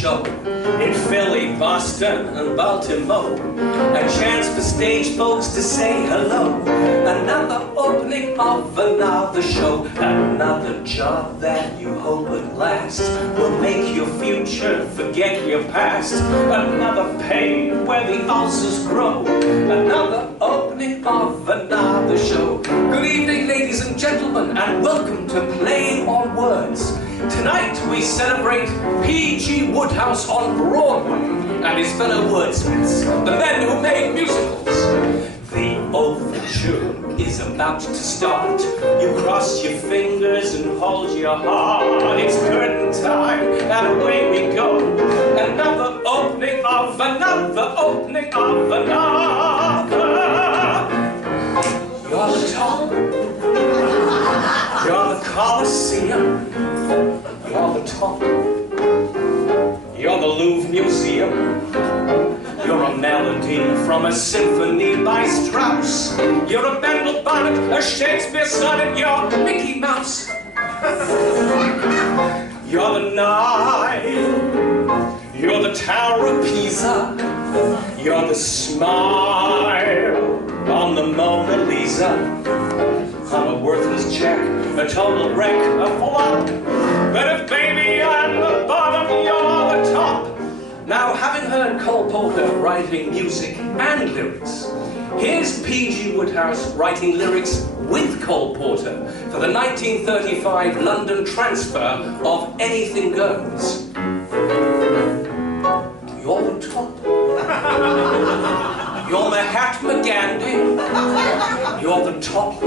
show in Philly, Boston, and Baltimore. A chance for stage folks to say hello. Another opening of another show. Another job that you hope at last will make your future forget your past. Another pain where the ulcers grow. Another opening of another show. Good evening, ladies and gentlemen, and welcome to Playing on Words. Tonight we celebrate P.G. Wodehouse on Broadway and his fellow wordsmiths, the men who made musicals. The overture is about to start. You cross your fingers and hold your heart. It's curtain time and away we go. Another opening of another opening of another. You're the top. You're the Colosseum. You're the top. You're the Louvre Museum. You're a melody from a symphony by Strauss. You're a Bendel bonnet, a Shakespeare sonnet. You're Mickey Mouse. You're the Nile. You're the Tower of Pisa. You're the smile on the Mona Lisa. I'm a worthless check, a total wreck, a flop. But if baby I'm the bottom, you're the top. Now, having heard Cole Porter writing music and lyrics, here's P.G. Wodehouse writing lyrics with Cole Porter for the 1935 London transfer of Anything Goes. You're the top. You're Mahatma Gandhi. You're the top.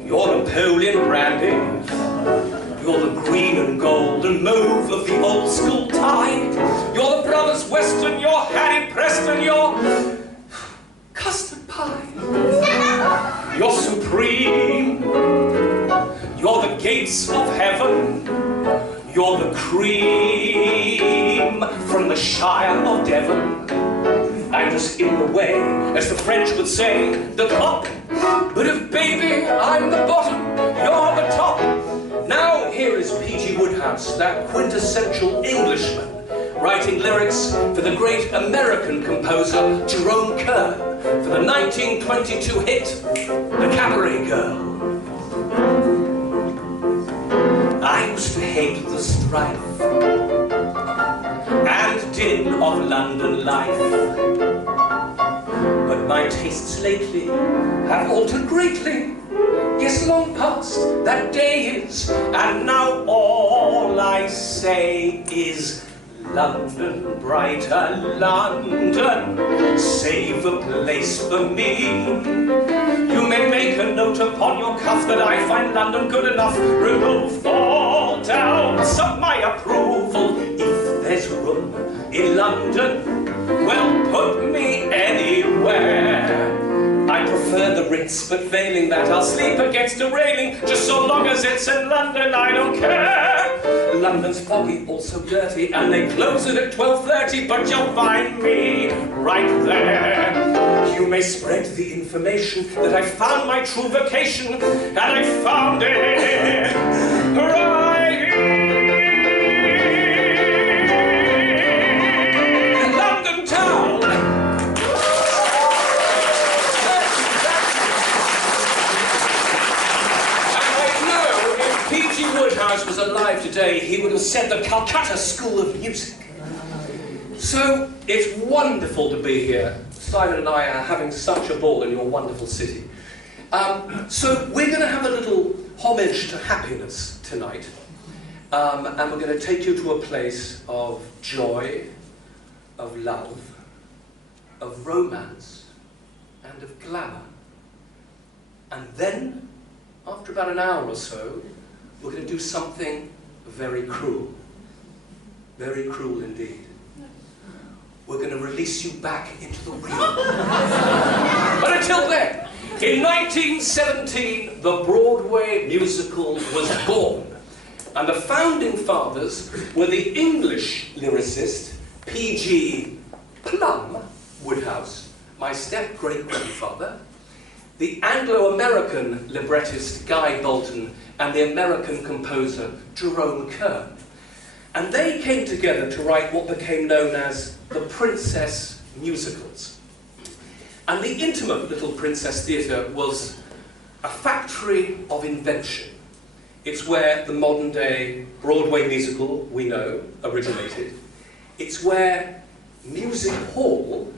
You're Napoleon Brandy. You're the green and golden move of the old school tide. You're the Brothers Weston, you're Hattie Preston, you're custard pie. You're supreme. You're the gates of heaven. You're the cream from the Shire of Devon. I'm just in the way, as the French would say, the top. But if baby I'm the bottom, you're the top. Now here is P.G. Wodehouse, that quintessential Englishman, writing lyrics for the great American composer Jerome Kern for the 1922 hit, The Cabaret Girl. I used to hate the strife and din of London life, but my tastes lately have altered greatly. Yes, long past that day is, and now all I say is London, brighter London, save a place for me. You may make a note upon your cuff that I find London good enough. Remove all doubts of my approval. If there's room in London, well, put me anywhere. I prefer the Ritz, but failing that, I'll sleep against a railing. Just so long as it's in London, I don't care. London's foggy, also dirty, and they close it at 12:30, but you'll find me right there. You may spread the information that I found my true vocation, and I found it right in London town. P.G. Wodehouse was alive today, he would have said the Calcutta School of Music. So it's wonderful to be here. Simon and I are having such a ball in your wonderful city. So we're going to have a little homage to happiness tonight. And we're going to take you to a place of joy, of love, of romance, and of glamour. And then, after about an hour or so, we're going to do something very cruel indeed. We're going to release you back into the real world. But until then, in 1917, the Broadway musical was born. And the founding fathers were the English lyricist P.G. Plum Wodehouse, my step-great-grandfather, the Anglo-American librettist Guy Bolton, and the American composer Jerome Kern. And they came together to write what became known as the Princess Musicals. And the intimate little Princess Theatre was a factory of invention. It's where the modern day Broadway musical, we know, originated. It's where music hall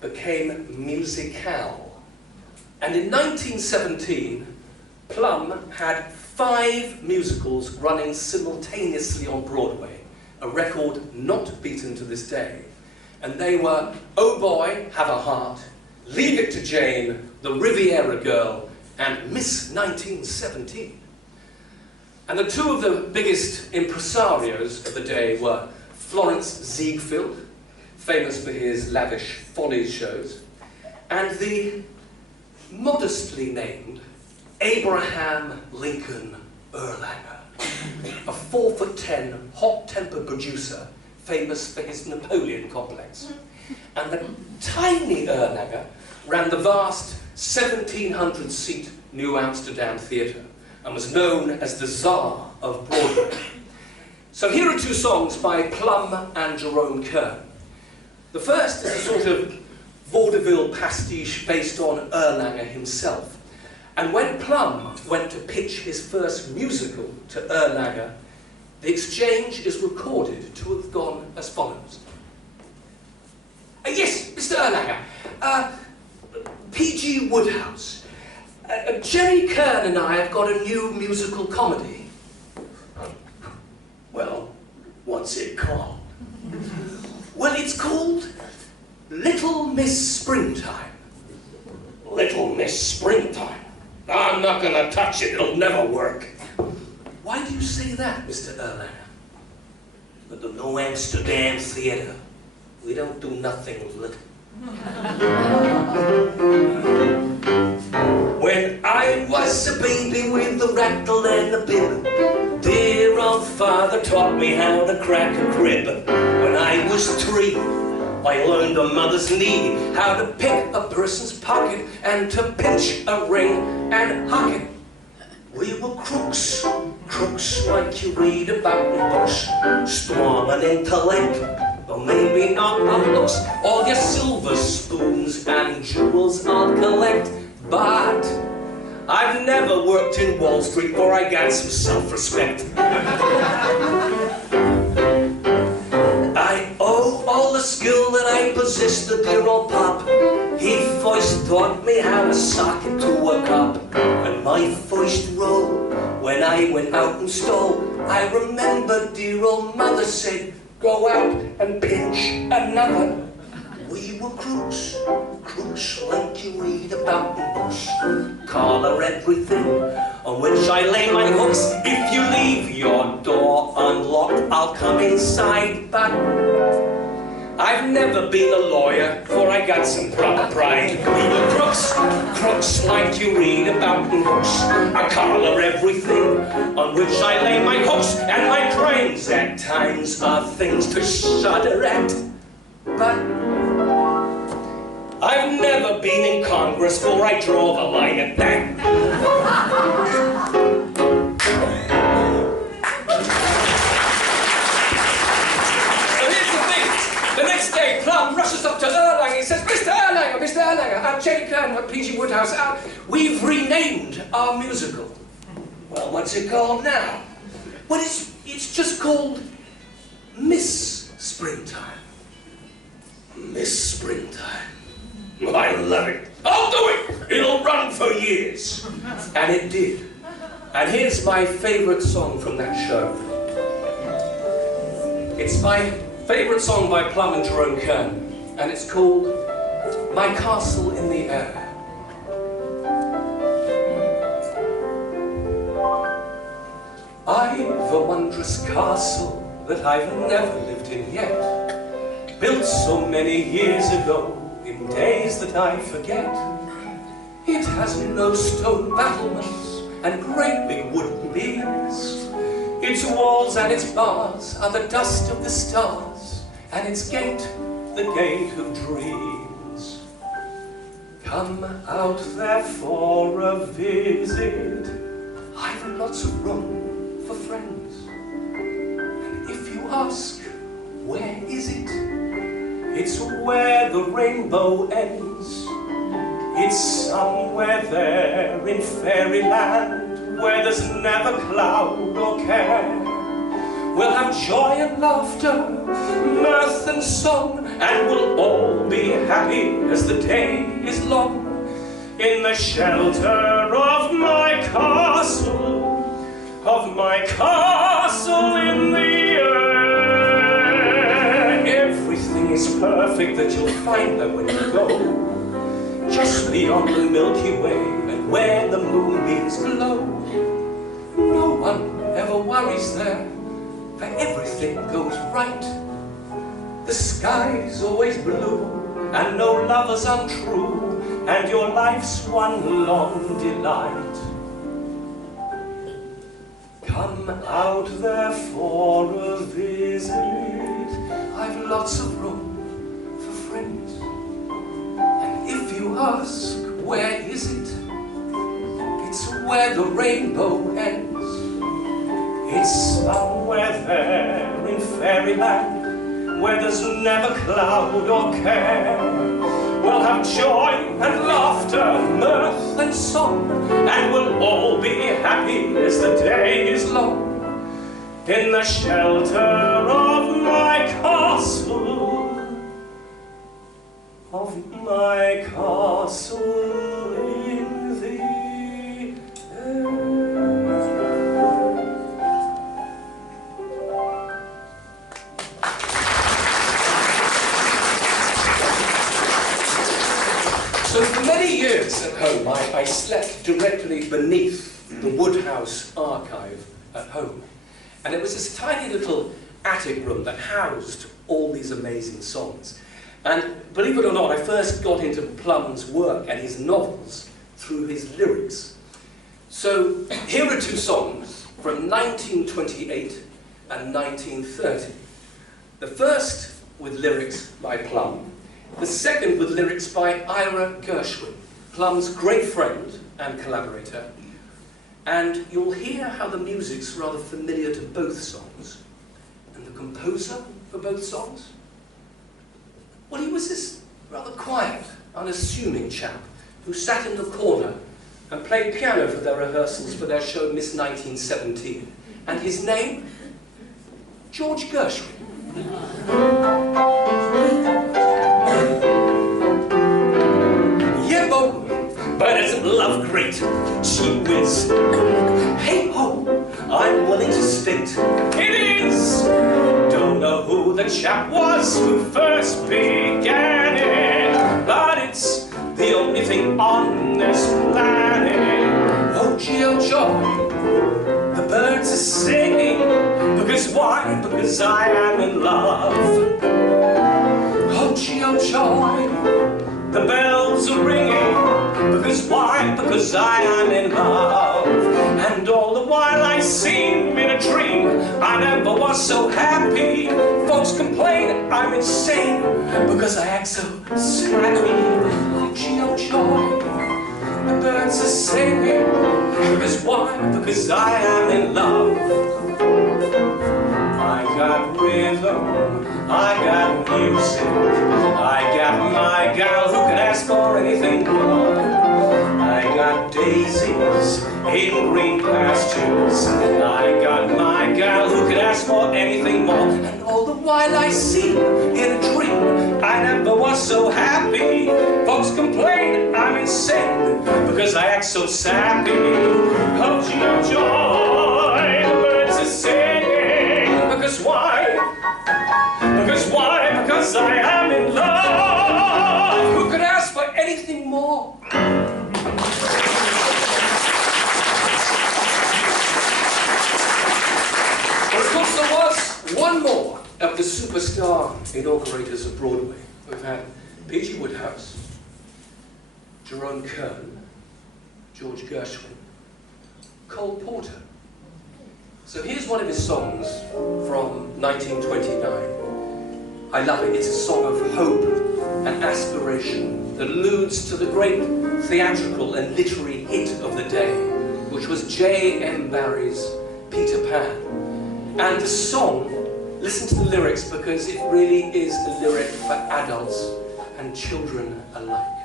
became musicale. And in 1917, Plum had 5 musicals running simultaneously on Broadway, a record not beaten to this day. And they were Oh Boy, Have a Heart, Leave It to Jane, The Riviera Girl, and Miss 1917. And the 2 of the biggest impresarios of the day were Florence Ziegfeld, famous for his lavish Follies shows, and the modestly named Abraham Lincoln Erlanger, a 4'10", hot-tempered producer famous for his Napoleon complex. And the tiny Erlanger ran the vast 1,700-seat New Amsterdam Theatre and was known as the Tsar of Broadway. So here are 2 songs by Plum and Jerome Kern. The first is a sort of vaudeville pastiche based on Erlanger himself. And when Plum went to pitch his first musical to Erlanger, the exchange is recorded to have gone as follows. Yes, Mr. Erlanger, P.G. Wodehouse, Jerry Kern and I have got a new musical comedy. Well, what's it called? Well, it's called Little Miss Springtime. Little Miss Springtime? I'm not going to touch it, it'll never work. Why do you say that, Mr. Erlanger? At the New Amsterdam Theatre, we don't do nothing little. When I was a baby with a rattle and a bib, dear old father taught me how to crack a crib. When I was 3, I learned a mother's knee, how to pick a person's pocket and to pinch a ring and hock it. We were crooks, crooks like you read about in books, strong and intellect, but maybe not on looks. All your silver spoons and jewels I'll collect, but I've never worked in Wall Street, for I got some self-respect. I owe all the skill that I possess to dear old Pop. He first taught me how to sock it to a cop. And my first role, when I went out and stole, I remember dear old mother said, go out and pinch another. We were crooks, crooks like you read about in books. Collar everything on which I lay my hooks. If you leave your door unlocked, I'll come inside, but I've never been a lawyer, for I got some proper pride. We were crooks, crooks like you read about in books. I collar everything on which I lay my hooks, and my crimes at times are things to shudder at. But I've never been in Congress, for I draw the line at that. So here's the thing. The next day, Plum rushes up to Erlanger. He says, Mr. Erlanger, Jerry Kern, P.G. Wodehouse, we've renamed our musical. Well, what's it called now? Well, it's just called Miss Springtime. Miss Springtime. I love it. I'll do it. It'll run for years. And it did. And here's my favorite song from that show. It's my favorite song by Plum and Jerome Kern, and it's called My Castle in the Air. I've a wondrous castle that I've never lived in yet, built so many years ago, in days that I forget. It has no stone battlements and great big wooden beams. Its walls and its bars are the dust of the stars, and its gate, the gate of dreams. Come out there for a visit. I've lots of room for friends. And if you ask, where is it? It's where the rainbow ends. It's somewhere there in fairyland, where there's never cloud or care. We'll have joy and laughter, mirth and song, and we'll all be happy as the day is long. In the shelter of my castle in the air. Everything is perfect that you'll find there when you go, just beyond the Milky Way and where the moonbeams glow. No one ever worries there, for everything goes right. The sky's always blue, and no lover's untrue, and your life's one long delight. Come out there for a visit. I've lots of room for friends. And if you ask, where is it? It's where the rainbow ends. It's somewhere there in fairyland, where there's never cloud or care. We'll have joy and laughter, mirth and song, and we'll all be happy as the day is long. In the shelter of my castle, in the air. So for many years at home, I slept directly beneath the Woodhouse archive at home. And it was this tiny little attic room that housed all these amazing songs. And believe it or not, I first got into Plum's work and his novels through his lyrics. So here are two songs from 1928 and 1930. The first with lyrics by Plum, the second with lyrics by Ira Gershwin, Plum's great friend and collaborator. And you'll hear how the music's rather familiar to both songs. And the composer for both songs? Well, he was this rather quiet, unassuming chap who sat in the corner and played piano for their rehearsals for their show Miss 1917. And his name? George Gershwin. Yebo, but isn't love great? Gee whiz. Hey ho, I'm willing to state it is. Don't know who the chap was who first began it, but it's the only thing on this planet. Oh gee, oh joy, the birds are singing. Because why? Because I am in love. Oh gee, oh joy, the bells are ringing. Because why? Because I am in love. And all the while I seem in a dream. I never was so happy. Folks complain I'm insane because I act so snappy. Oh gee, oh joy, the birds are singing. Because why? Because I am in love. I got rhythm, I got music, I got my gal who can ask for anything more. I got daisies in green pastures, I got my gal who can ask for anything more. And all the while I see in a dream, I never was so happy. Folks complain I'm insane because I act so sappy. Oh gee, oh joy, the birds are singing. Because why? Because why? Because I am in love. Who could ask for anything more? But of course there was one more of the superstar inaugurators of Broadway. We've had P.G. Woodhouse, Jerome Kern, George Gershwin, Cole Porter. So here's one of his songs from 1929. I love it. It's a song of hope and aspiration that alludes to the great theatrical and literary hit of the day, which was J.M. Barrie's Peter Pan. And the song Listen to the lyrics, because it really is a lyric for adults and children alike.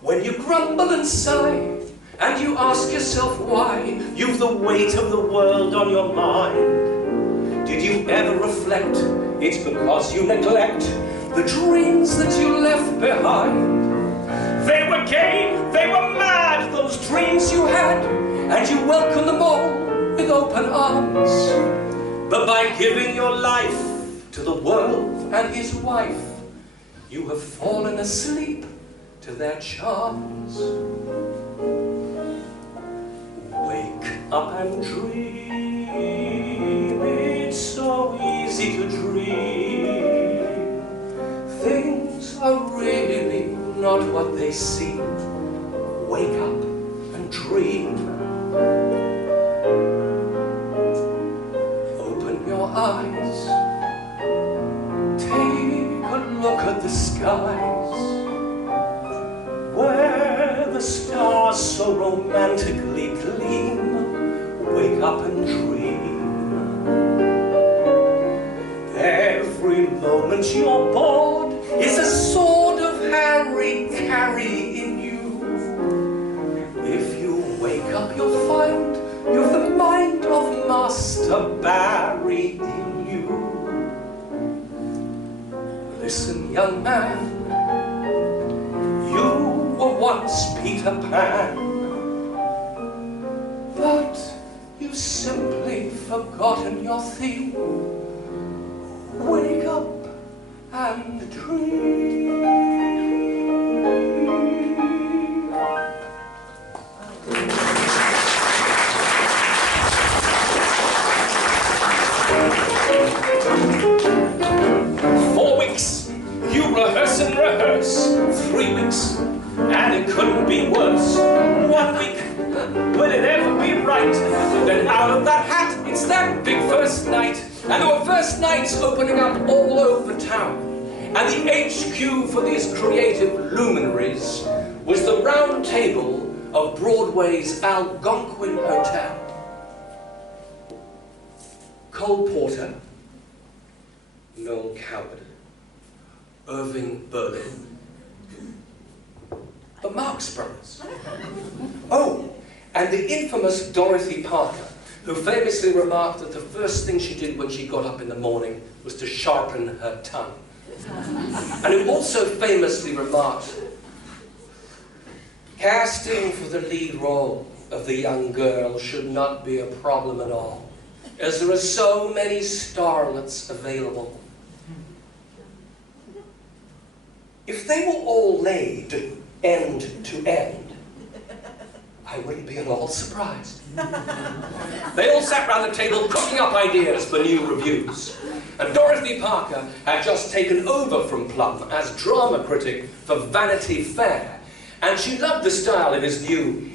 When you grumble and sigh, and you ask yourself why, you've the weight of the world on your mind. Did you ever reflect? It's because you neglect the dreams that you left behind. They were gay, they were mad, those dreams you had, and you welcome them all with open arms. But by giving your life to the world and his wife, you have fallen asleep to their charms. Wake up and dream, it's so easy to dream. Things are really not what they seem. Wake up and dream. Open your eyes, take a look at the skies, where the stars so romantically gleam. Wake up and dream. Every moment you're bored is a sort of harry-carry in you. If you wake up, you'll find you've the mind of Master Barry in you. Listen, young man, you were once Peter Pan, but you've simply forgotten your theme. Wake up and dream. 4 weeks, you rehearse and rehearse. 3 weeks, and it couldn't be worse. 1 week, will it ever be right? Then out of that hat, it's that big first night. And there were first nights opening up all over town. And the HQ for these creative luminaries was the round table of Broadway's Algonquin Hotel. Cole Porter, Noel Coward, Irving Berlin, the Marx Brothers. Oh, and the infamous Dorothy Parker, who famously remarked that the first thing she did when she got up in the morning was to sharpen her tongue. And who also famously remarked, casting for the lead role of the young girl should not be a problem at all, as there are so many starlets available. If they were all laid end to end, I wouldn't be at all surprised. They all sat round the table cooking up ideas for new reviews. And Dorothy Parker had just taken over from Plum as drama critic for Vanity Fair. And she loved the style of his new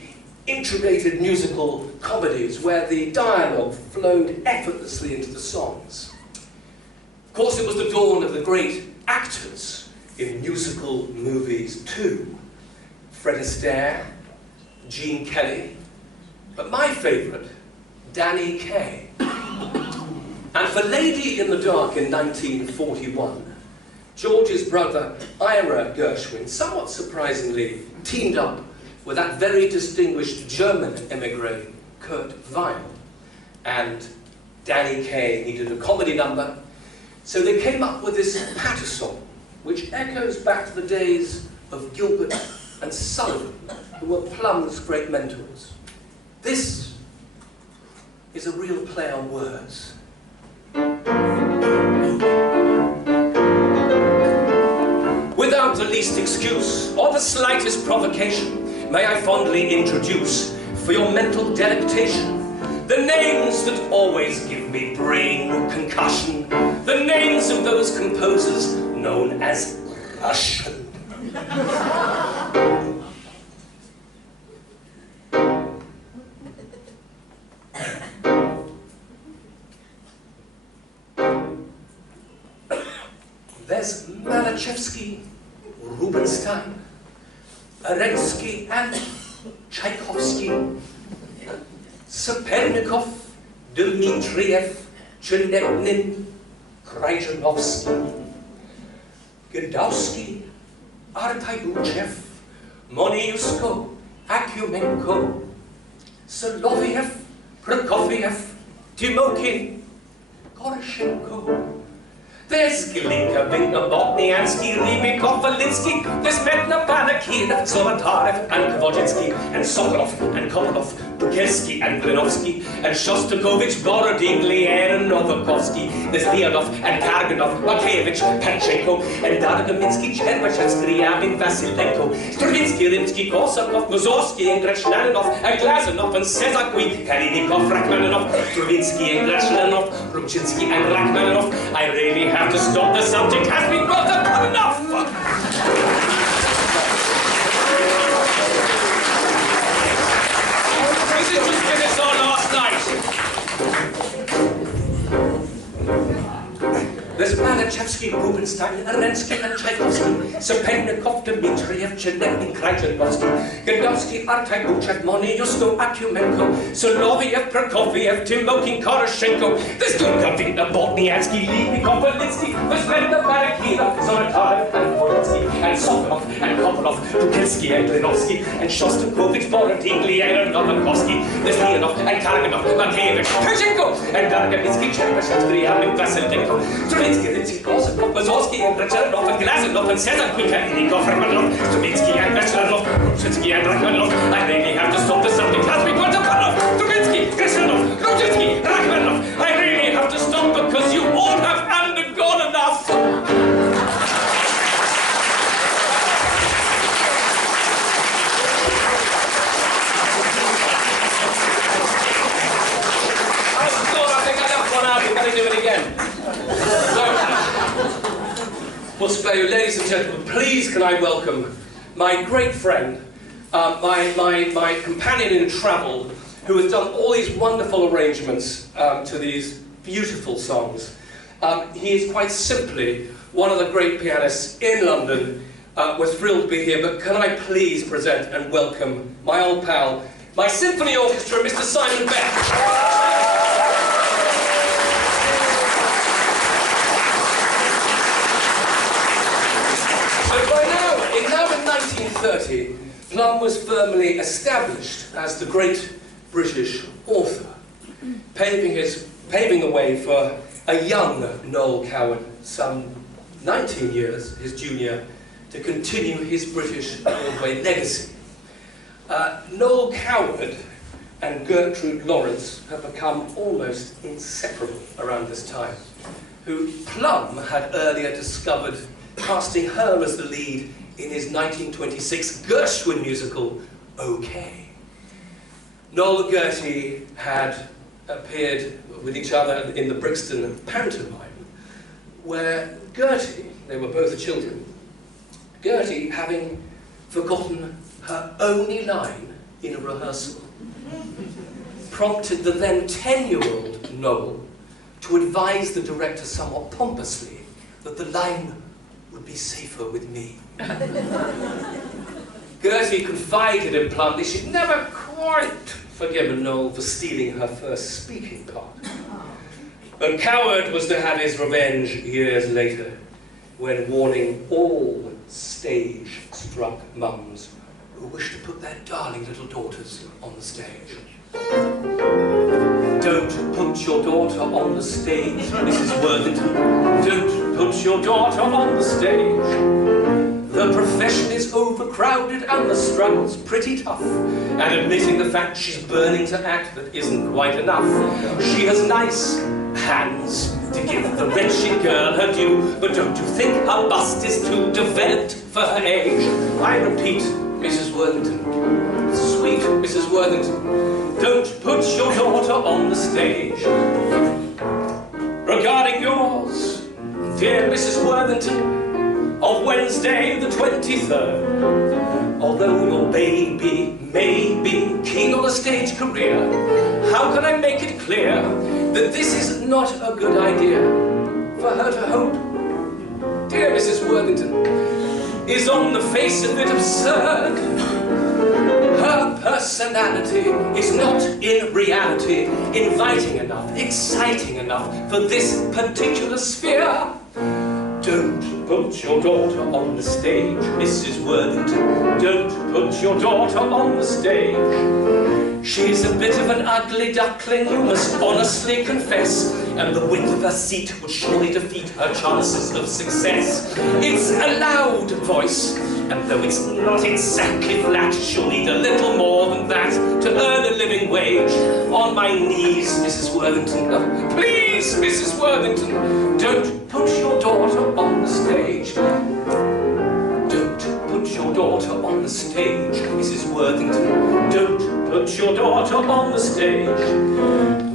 integrated musical comedies where the dialogue flowed effortlessly into the songs. Of course, it was the dawn of the great actors in musical movies too. Fred Astaire, Gene Kelly, but my favourite, Danny Kaye. And for Lady in the Dark in 1941, George's brother Ira Gershwin, somewhat surprisingly, teamed up with that very distinguished German emigre, Kurt Weill. And Danny Kaye needed a comedy number, so they came up with this patter song, which echoes back to the days of Gilbert and Sullivan, who were Plum's great mentors. This is a real play on words. Without the least excuse or the slightest provocation, may I fondly introduce, for your mental delectation, the names that always give me brain concussion, the names of those composers known as Russian. There's Malachevsky, Rubinstein, Arensky and Tchaikovsky, Sapernikov, Dmitriev, Chenepnin, Krajjanovsky, Gadowski, Artaybuchev, Moniusko, Akumenko, Soloviev, Prokofiev, Timokin, Goroshenko. There's Glinka, Vinka, Botniansky, Rybikov, Valinsky, there's Medna, Banakirov, Zolotarev, and Kavotinsky, and Sokolov, and Kopolov, Bukelski, and Glinovsky, and Shostakovich, Borodin, and Novakovsky, there's Leonov, and Karganov, Makeyevich, Panchenko, and Dargaminsky, Cherbachev, Skriabin, Vasilenko, Stravinsky, Rimsky, Korsakov, Mussorgsky, and Greshnaninov, and Glazunov, and Sezakwi, Kalinikov, Rachmaninov, Stravinsky, and Greshnaninov, Rubchinsky, and Rachmaninov. I really have to stop. The subject has been brought up enough. This is just because it's our last night. There's Malachevsky, Rubinstein, Arensky, and Tchaikovsky, Serpennikov, Dmitriev, Chenepnin, Krajjanovsky, Gadowski, Artaybuchev, Moniusko, Akumenko, Soloviev, Prokofiev, Timokin, Koroshenko, there's Glinka, Vinka, Botniansky, Libikov, Valinsky, there's Medna, Barakirov, Zolotarev, and Volinsky, and Sokolov, and Kopolov, Bukelski, and Glinovsky, and Shostakovich, Borodin, and Novakovsky, there's Leonov, and Karganov, Makeyevich, Panchenko, and Dargaminsky, Cherbachev, Skriabin, Vasilenko, Stravinsky, Rimsky, Korsakov, Mussorgsky, and Greshnaninov, and Glazunov, and Sezakwi, Kalinikov, Rachmaninov, Stravinsky, and Greshnaninov, Rubchinsky, and Rachmaninov. I really have to stop. The subject has been brought up. Stravinsky, Greshnaninov, Rubchinsky, Rachmaninov. I really have to stop because you all have undergone enough. I think I left one out. We've got to do it again. We'll spare you, ladies and gentlemen. Please, can I welcome my great friend, my companion in travel, who has done all these wonderful arrangements to these beautiful songs. He is quite simply one of the great pianists in London. We're thrilled to be here, but can I please present and welcome my old pal, my symphony orchestra, Mr. Simon Beck. In 1930, Plum was firmly established as the great British author, paving the way for a young Noel Coward, some 19 years his junior, to continue his British Broadway legacy. Noel Coward and Gertrude Lawrence have become almost inseparable around this time, who Plum had earlier discovered, casting her as the lead in his 1926 Gershwin musical, OK. Noel and Gertie had appeared with each other in the Brixton pantomime, where Gertie, they were both children, Gertie, having forgotten her only line in a rehearsal, prompted the then 10-year-old Noel to advise the director somewhat pompously that the line would be safer with me. Gertie confided in Plum that she'd never quite forgiven Noel for stealing her first speaking part. And Coward was to have his revenge years later, when warning all stage-struck mums who wished to put their darling little daughters on the stage. Don't put your daughter on the stage, Mrs. Worthington. Don't put your daughter on the stage. The profession is overcrowded and the struggle's pretty tough. And admitting the fact she's burning to act, that isn't quite enough. She has nice hands to give the wretched girl her due, but don't you think her bust is too developed for her age? I repeat, Mrs. Worthington, sweet Mrs. Worthington, don't put your daughter on the stage. Regarding yours, dear Mrs. Worthington, of Wednesday the 23rd, although your baby may be keen on a stage career, how can I make it clear that this is not a good idea for her to hope? Dear Mrs. Worthington, is on the face of it absurd. Her personality is not in reality inviting enough, exciting enough for this particular sphere. Don't put your daughter on the stage, Mrs. Worthington. Don't put your daughter on the stage. She's a bit of an ugly duckling, you must honestly confess, and the width of her seat would surely defeat her chances of success. It's a loud voice, and though it's not exactly flat, she'll need a little more than that to earn a living wage. On my knees, Mrs. Worthington. Please, Mrs. Worthington, don't put your daughter on the stage. Don't put your daughter on the stage, Mrs. Worthington. Don't put your daughter on the stage.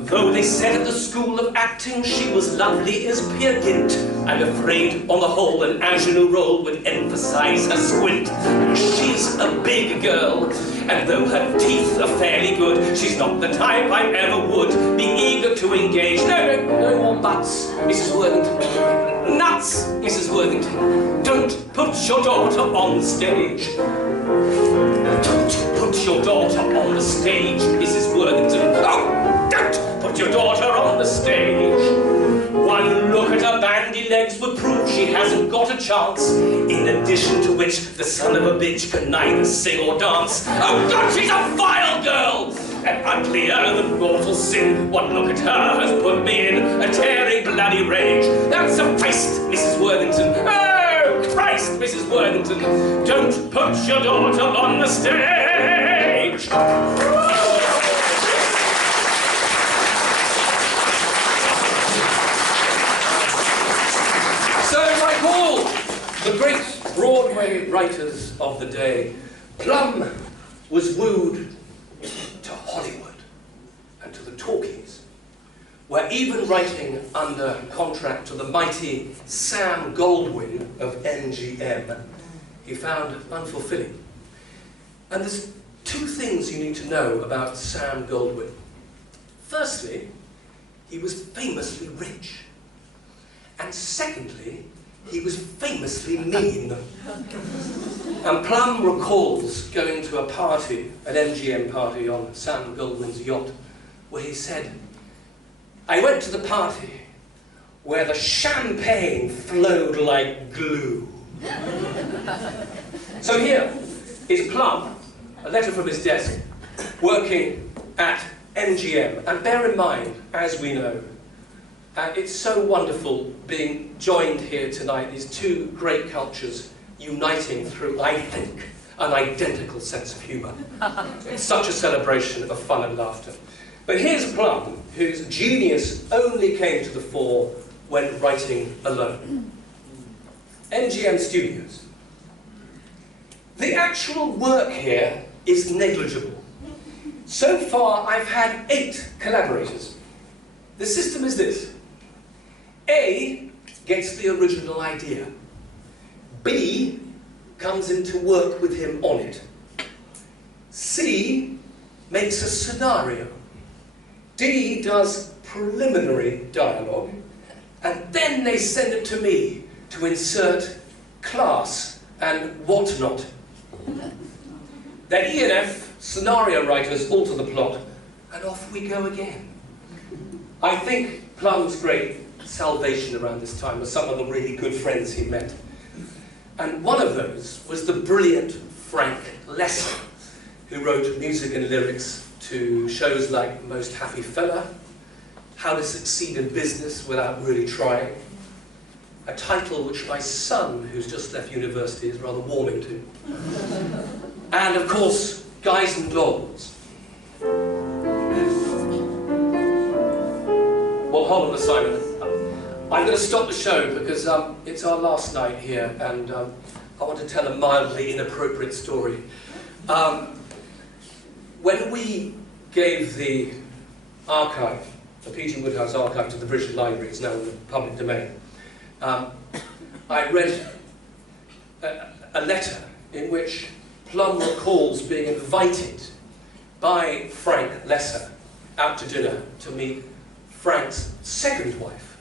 Though they said at the School of Acting she was lovely as Peer Gynt, I'm afraid, on the whole, an ingenue role would emphasize her squint. She's a big girl, and though her teeth are fairly good, she's not the type I ever would be eager to engage. No more buts, Mrs. Worthington. Nuts, Mrs. Worthington. Don't put your daughter on the stage. Don't put your daughter on the stage, Mrs. Worthington. Oh, don't put your daughter on the stage. One look at her bandy legs would prove she hasn't got a chance. In addition to which, the son of a bitch can neither sing or dance. Oh God, she's a vile girl! And uglier than mortal sin. One look at her has put me in a tearing bloody rage. That's a Christ, Mrs. Worthington. Oh, Christ, Mrs. Worthington. Don't put your daughter on the stage. So, like all the great Broadway writers of the day, Plum was wooed to Hollywood and to the talkies, where even writing under contract to the mighty Sam Goldwyn of MGM, he found unfulfilling. And there's two things you need to know about Sam Goldwyn. Firstly, he was famously rich. And secondly, he was famously mean. And Plum recalls going to a party, an MGM party on Sam Goldwyn's yacht, where he said, I went to the party where the champagne flowed like glue. So here is Plum, a letter from his desk, working at MGM. And bear in mind, as we know, it's so wonderful being joined here tonight, these two great cultures uniting through, I think, an identical sense of humour. It's such a celebration of fun and laughter. But here's Plum, whose genius only came to the fore when writing alone. MGM Studios. The actual work here is negligible. So far, I've had 8 collaborators. The system is this. A gets the original idea. B comes in to work with him on it. C makes a scenario. D does preliminary dialogue. And then they send it to me to insert class and whatnot. Then E and F, scenario writers, alter the plot, and off we go again. I think Plum's great salvation around this time was some of the really good friends he met. And one of those was the brilliant Frank Lesser, who wrote music and lyrics to shows like Most Happy Fella, How to Succeed in Business Without Really Trying, a title which my son, who's just left university, is rather warming to. And of course, Guys and Dolls. Well, hold on a second. I'm going to stop the show because it's our last night here, and I want to tell a mildly inappropriate story. When we gave the archive, the P.G. Woodhouse archive, to the British Library, it's now in the public domain, I read a letter in which Plum recalls being invited by Frank Lesser out to dinner to meet Frank's second wife.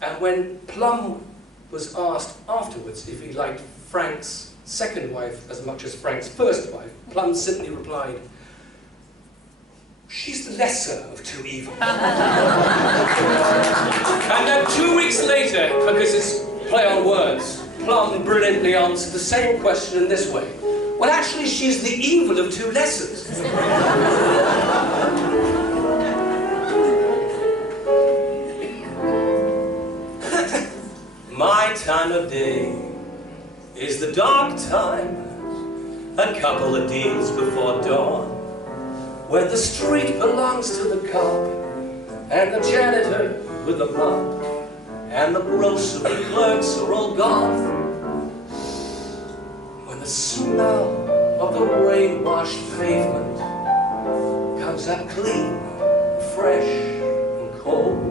And when Plum was asked afterwards if he liked Frank's second wife as much as Frank's first wife, Plum simply replied, "She's the lesser of two evils." And then 2 weeks later, because it's play on words, Plum brilliantly answered the same question in this way. "Well, actually, she's the evil of two lessers." My time of day is the dark time, a couple of deals before dawn, where the street belongs to the cop, and the janitor with the mop, and the grocery clerks are all gone. When the smell of the rain-washed pavement comes up clean, fresh and cold,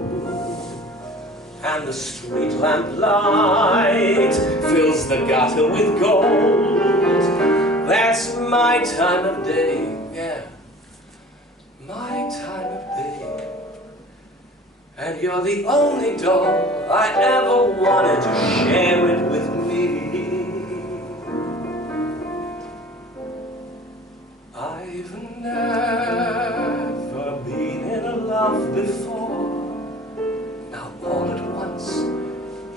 and the street lamp light fills the gutter with gold, that's my time of day, yeah, my time of day. And you're the only doll I ever wanted to share it with me. I've never been in love before. Now all at once,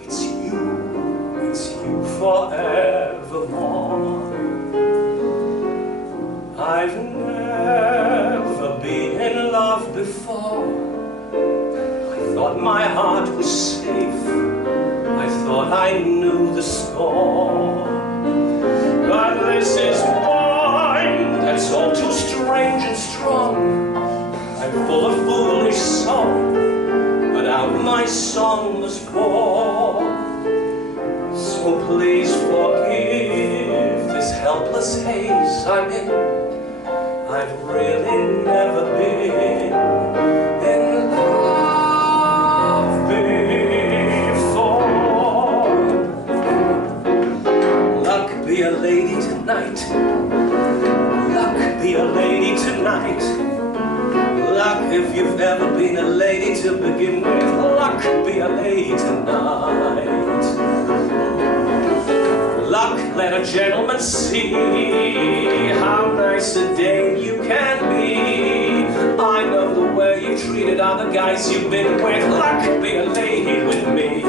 it's you forevermore. I've never been in love before. I thought my heart was safe, I thought I knew the score. But this is wine that's all too strange and strong. I'm full of foolish song, but out my song must pour. So please forgive this helpless haze I'm in. I've really never been in love before. Luck be a lady tonight. Luck be a lady tonight. Luck if you've ever been a lady to begin with. Luck be a lady tonight. Luck, let a gentleman see how nice a dame you can be. I know the way you treated other guys you've been with. Luck, be a lady with me.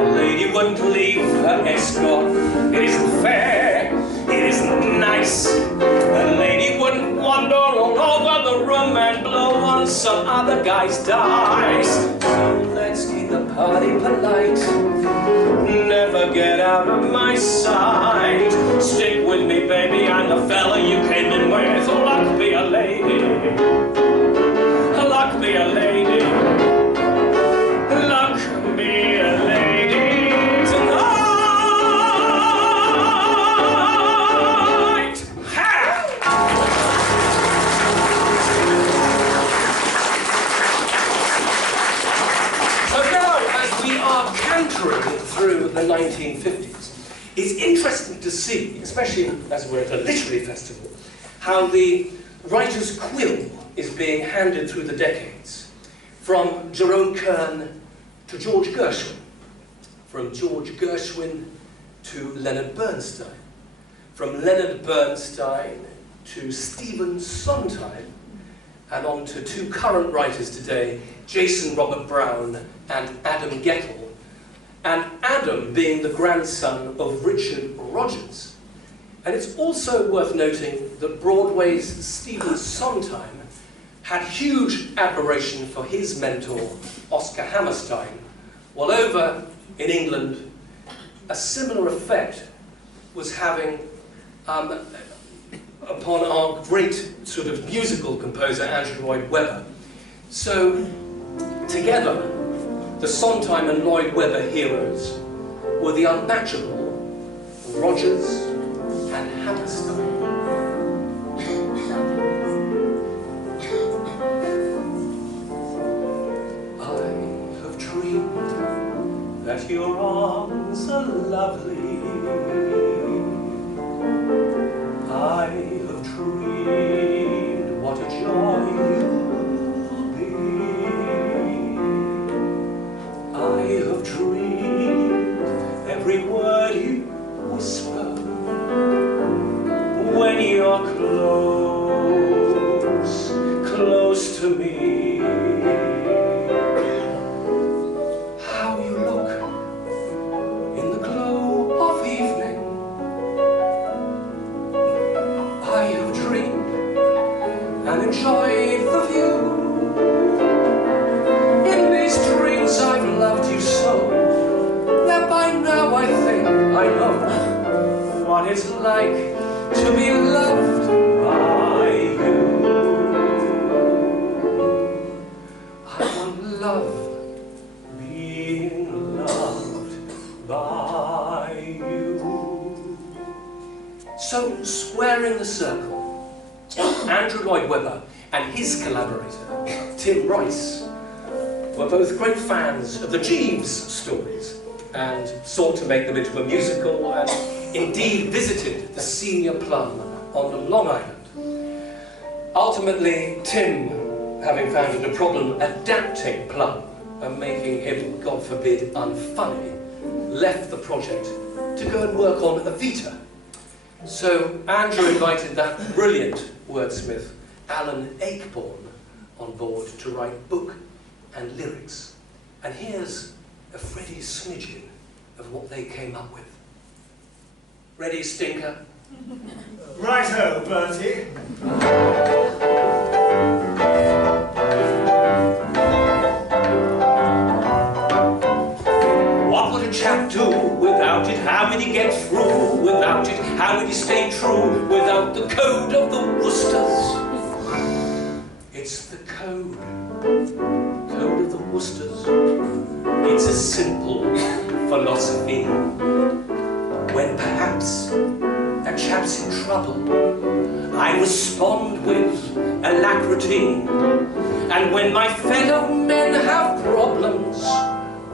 A lady wouldn't leave her escort. It isn't fair, it isn't nice. A lady wouldn't wander all over the room and blow on some other guy's dice. So let's keep the party polite. Never get out of my sight. Stick with me, baby, I'm the fella you came in with. Luck be a lady. Luck be a lady. Luck be a lady tonight. Ha! So now, as we are cantering through the 1950s, it's interesting to see, especially as we're at a literary festival, how the writer's quill is being handed through the decades, from Jerome Kern to George Gershwin, from George Gershwin to Leonard Bernstein, from Leonard Bernstein to Stephen Sondheim, and on to two current writers today, Jason Robert Brown and Adam Gettle. And Adam being the grandson of Richard Rogers. And it's also worth noting that Broadway's Stephen Sondheim had huge admiration for his mentor, Oscar Hammerstein, while over in England, a similar effect was having upon our great sort of musical composer, Andrew Lloyd Webber. So, together, the Sondheim and Lloyd Webber heroes were the unmatchable Rogers and Hammerstein. I have dreamed that your arms are lovely. I have dreamed what a joy you'll be. I have dreamed every word I know what it's like to be loved by you. I want love, being loved by you. So, squaring the circle, Andrew Lloyd Webber and his collaborator, Tim Rice, were both great fans of the Jeeves stories and sought to make them into a musical and indeed visited the Senior Plum on Long Island. Ultimately, Tim, having found it a problem adapting Plum and making him, God forbid, unfunny, left the project to go and work on Evita. So Andrew invited that brilliant wordsmith, Alan Ayckbourn, on board to write book and lyrics. And here's a Freddie smidgen of what they came up with. Ready, Stinker? Righto, Bertie. What would a chap do without it? How would he get through without it? How would he stay true without the code of the Worcesters? It's the code of the Worcesters. It's a simple philosophy. When perhaps a chap's in trouble, I respond with alacrity. And when my fellow men have problems,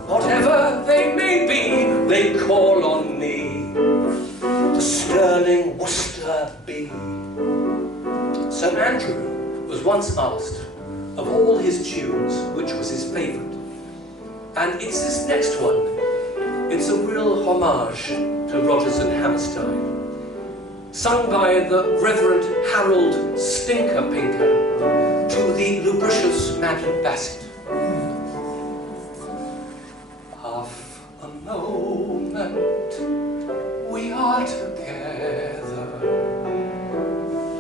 whatever they may be, they call on me, the sterling Worcester bee. Sir Andrew was once asked of all his tunes which was his favourite. And it's this next one. It's a real homage to Rodgers and Hammerstein, sung by the Reverend Harold Stinker Pinker to the lubricious Madeleine Bassett. Half a moment we are together,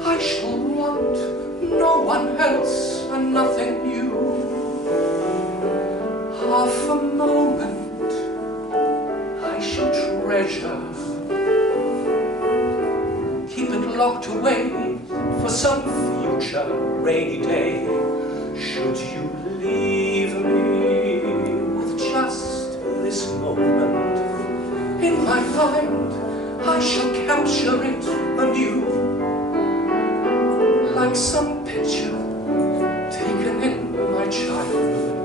I shall want no one else and nothing new. Half a moment I shall treasure, keep it locked away for some future rainy day. Should you leave me with just this moment in my mind, I shall capture it anew, like some picture taken in my childhood.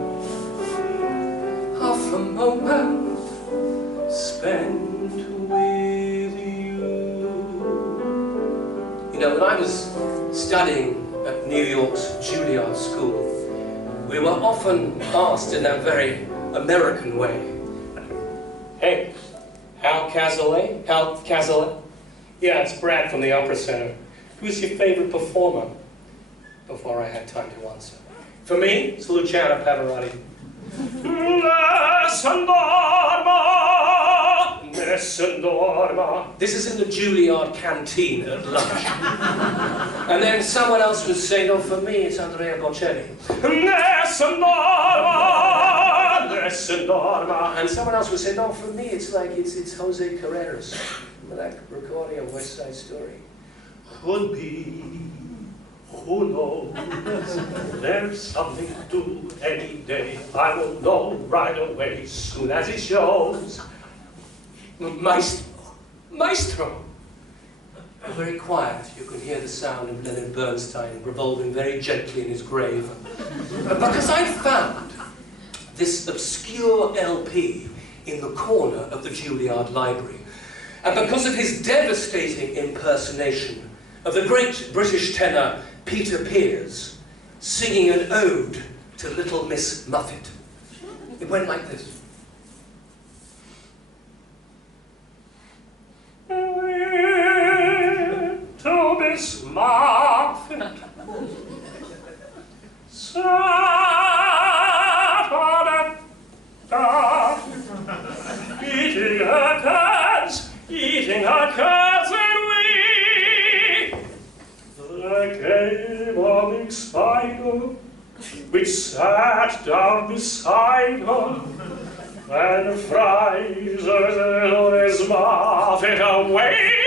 Half a moment spent with you. You know, when I was studying at New York's Juilliard School, we were often asked in that very American way, "Hey, Hal Cazalet? Hal Cazalet? Yeah, it's Brad from the Opera Center. Who's your favorite performer?" Before I had time to answer. For me, it's Luciano Pavarotti. This is in the Juilliard canteen at lunch. And then someone else would say, "No, for me, it's Andrea Bocelli." And someone else would say, "No, for me, it's Jose Carreras, with that recording of West Side Story." Could be, who knows? There's something to do any day. I will know right away, soon as it shows. Maestro! Very quiet, you can hear the sound of Leonard Bernstein revolving very gently in his grave. Because I found this obscure LP in the corner of the Juilliard Library, and because of his devastating impersonation of the great British tenor Peter Pears singing an ode to Little Miss Muffet. It went like this. Little Miss Muffet sat on a dock, eating her curds, and there came a big spider, which sat down beside her, and fries is Marvin away.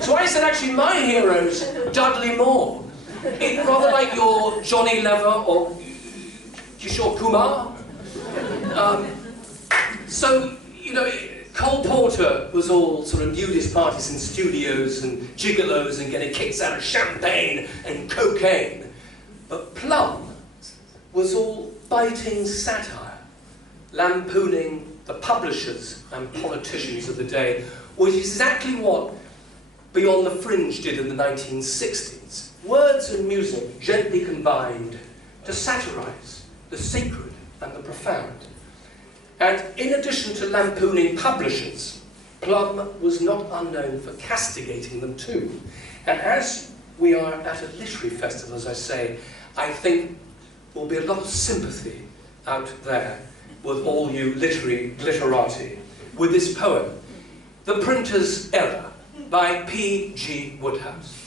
So I said, actually, my hero's Dudley Moore. It's rather like your Johnny Lever or Kishore Kumar. So, you know, Cole Porter was all sort of nudist parties in studios and gigolos and getting kicks out of champagne and cocaine. But Plum was all biting satire, lampooning the publishers and politicians of the day, which is exactly what Beyond the Fringe did in the 1960s. Words and music gently combined to satirize the sacred and the profound. And in addition to lampooning publishers, Plum was not unknown for castigating them too. And as we are at a literary festival, as I say, I think there will be a lot of sympathy out there with all you literati with this poem, The Printer's Error, by P.G. Woodhouse.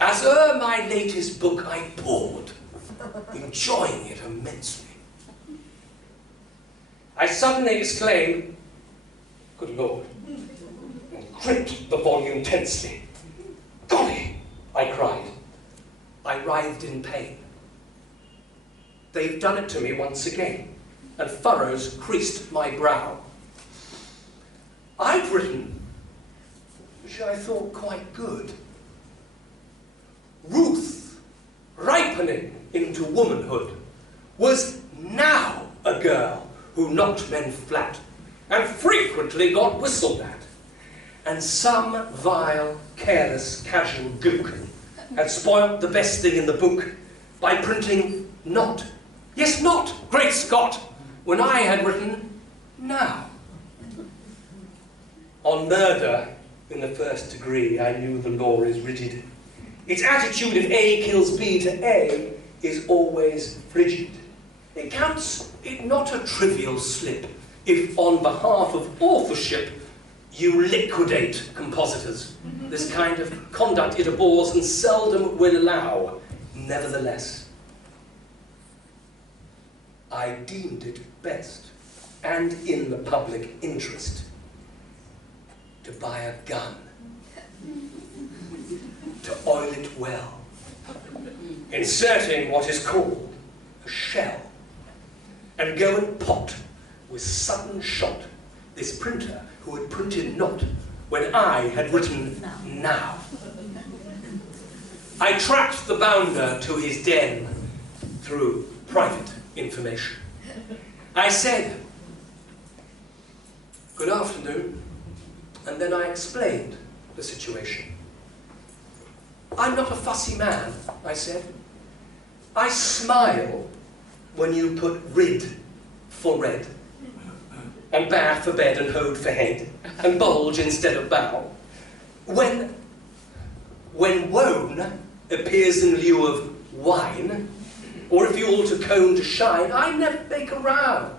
As my latest book I pored, enjoying it immensely, I suddenly exclaimed, "Good Lord," and gripped the volume tensely. "Golly," I cried. I writhed in pain. They've done it to me once again, and furrows creased my brow. I'd written, which I thought quite good, Ruth, ripening into womanhood, was now a girl who knocked men flat and frequently got whistled at. And some vile, careless, casual gook had spoilt the best thing in the book by printing not. Yes, not, great Scott, when I had written now. On murder in the first degree, I knew the law is rigid. Its attitude if A kills B to A is always frigid. It counts it not a trivial slip if on behalf of authorship you liquidate compositors. This kind of conduct it abhors and seldom will allow. Nevertheless, I deemed it best, and in the public interest, to buy a gun, to oil it well, inserting what is called a shell, and go and pot with sudden shot this printer who had printed not when I had written now. I tracked the bounder to his den through private information. I said, "Good afternoon," and then I explained the situation. "I'm not a fussy man," I said. "I smile when you put rid for red, and bad for bed and hode for head, and bulge instead of bow. When wone appears in lieu of wine, or if you alter cone to shine, I never make a row.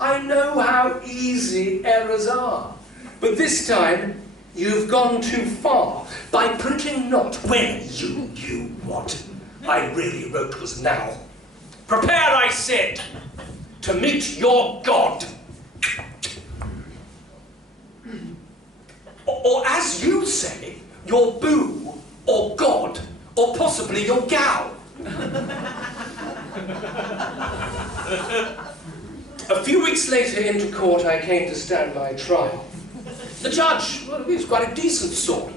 I know how easy errors are. But this time, you've gone too far by printing not when you knew what I really wrote was now. Prepare, I said, to meet your God. Or as you say, your boo, or God, or possibly your gal." A few weeks later into court I came to stand my trial. The judge, well, he was quite a decent sort.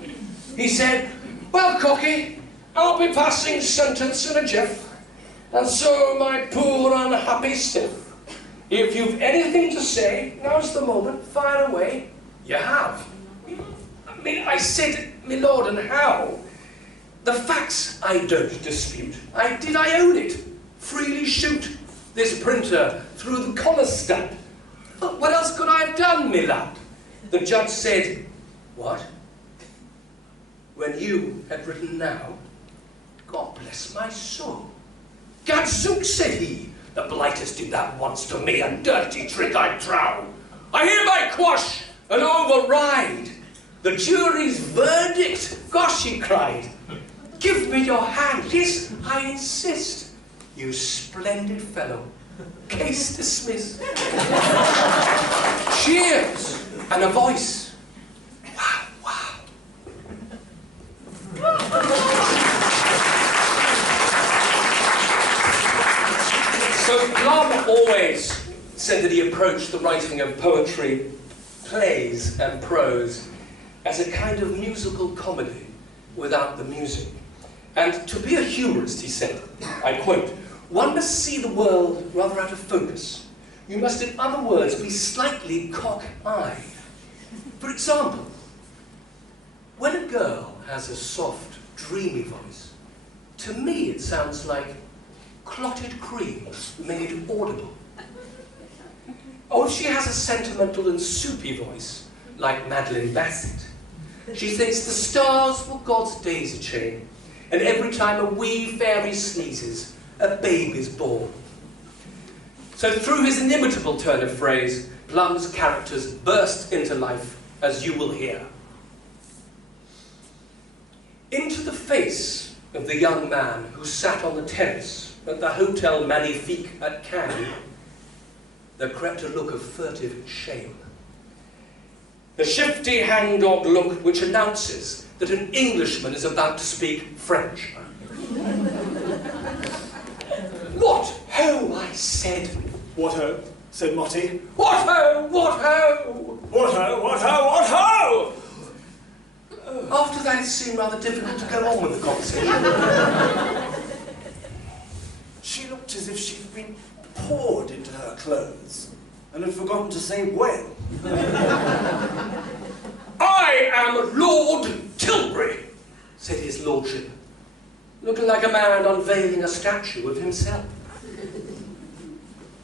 He said, "Well, Cocky, I'll be passing sentence in a jiff, and so my poor unhappy stiff. If you've anything to say, now's the moment, fire away." "You have." I said, "My lord, and how? The facts I don't dispute. I own it. Freely shoot this printer through the collar stump. But what else could I have done, my lad?" The judge said, "What? When you had written now? God bless my soul. Gadzook," said he, "the blighters did that once to me, a dirty trick I trow. I hereby quash and override the jury's verdict." "Gosh," he cried, "give me your hand. Yes, I insist. You splendid fellow. Case dismissed. Cheers! And a voice. Wow, wow. So Plum always said that he approached the writing of poetry, plays and prose as a kind of musical comedy without the music. And to be a humorist, he said, I quote, one must see the world rather out of focus. You must, in other words, be slightly cock-eyed. For example, when a girl has a soft, dreamy voice, to me it sounds like clotted cream made audible. Or if she has a sentimental and soupy voice, like Madeline Bassett, she thinks the stars were God's daisy chain, and every time a wee fairy sneezes, a baby's born. So through his inimitable turn of phrase, Plum's characters burst into life, as you will hear. Into the face of the young man who sat on the terrace at the Hotel Magnifique at Cannes, there crept a look of furtive shame. The shifty hangdog look which announces that an Englishman is about to speak French. What ho, I said. What ho, said Motty. What ho, what ho! What ho, what ho, what ho! After that, it seemed rather difficult to go on with the conversation. She looked as if she'd been poured into her clothes and had forgotten to say when. I am Lord Tilbury, said his lordship, looking like a man unveiling a statue of himself.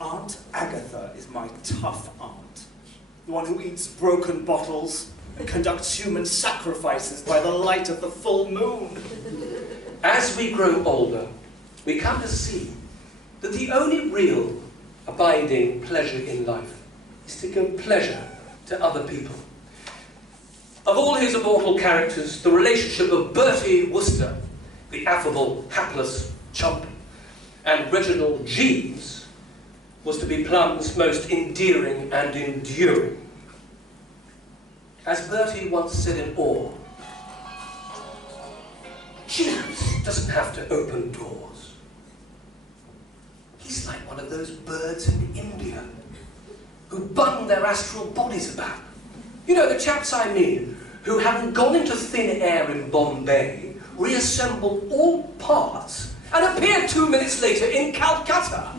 Aunt Agatha is my tough aunt, the one who eats broken bottles and conducts human sacrifices by the light of the full moon. As we grow older, we come to see that the only real abiding pleasure in life is to give pleasure to other people. Of all his immortal characters, the relationship of Bertie Wooster, the affable, hapless chump, and Reginald Jeeves was to be Plum's most endearing and enduring. As Bertie once said in awe, Jeeves doesn't have to open doors. He's like one of those birds in India who bung their astral bodies about. You know, the chaps I mean, who having gone into thin air in Bombay, reassembled all parts and appeared 2 minutes later in Calcutta.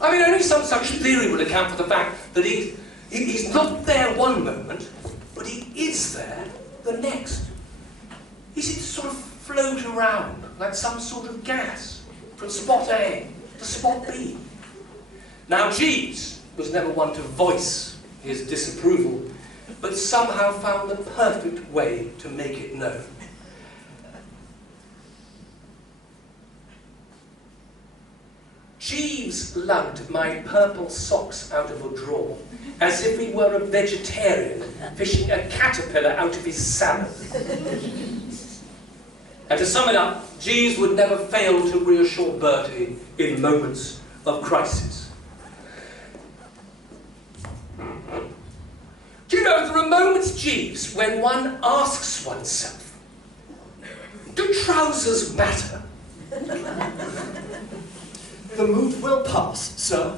I mean, only some such theory would account for the fact that he's not there one moment, but he is there the next. He seems to sort of float around like some sort of gas from spot A to spot B. Now, Jeeves was never one to voice his disapproval, but somehow found the perfect way to make it known. Jeeves lugged my purple socks out of a drawer, as if he were a vegetarian fishing a caterpillar out of his salad. And to sum it up, Jeeves would never fail to reassure Bertie in moments of crisis. Do you know, there are moments, Jeeves, when one asks oneself, do trousers matter? The mood will pass, sir.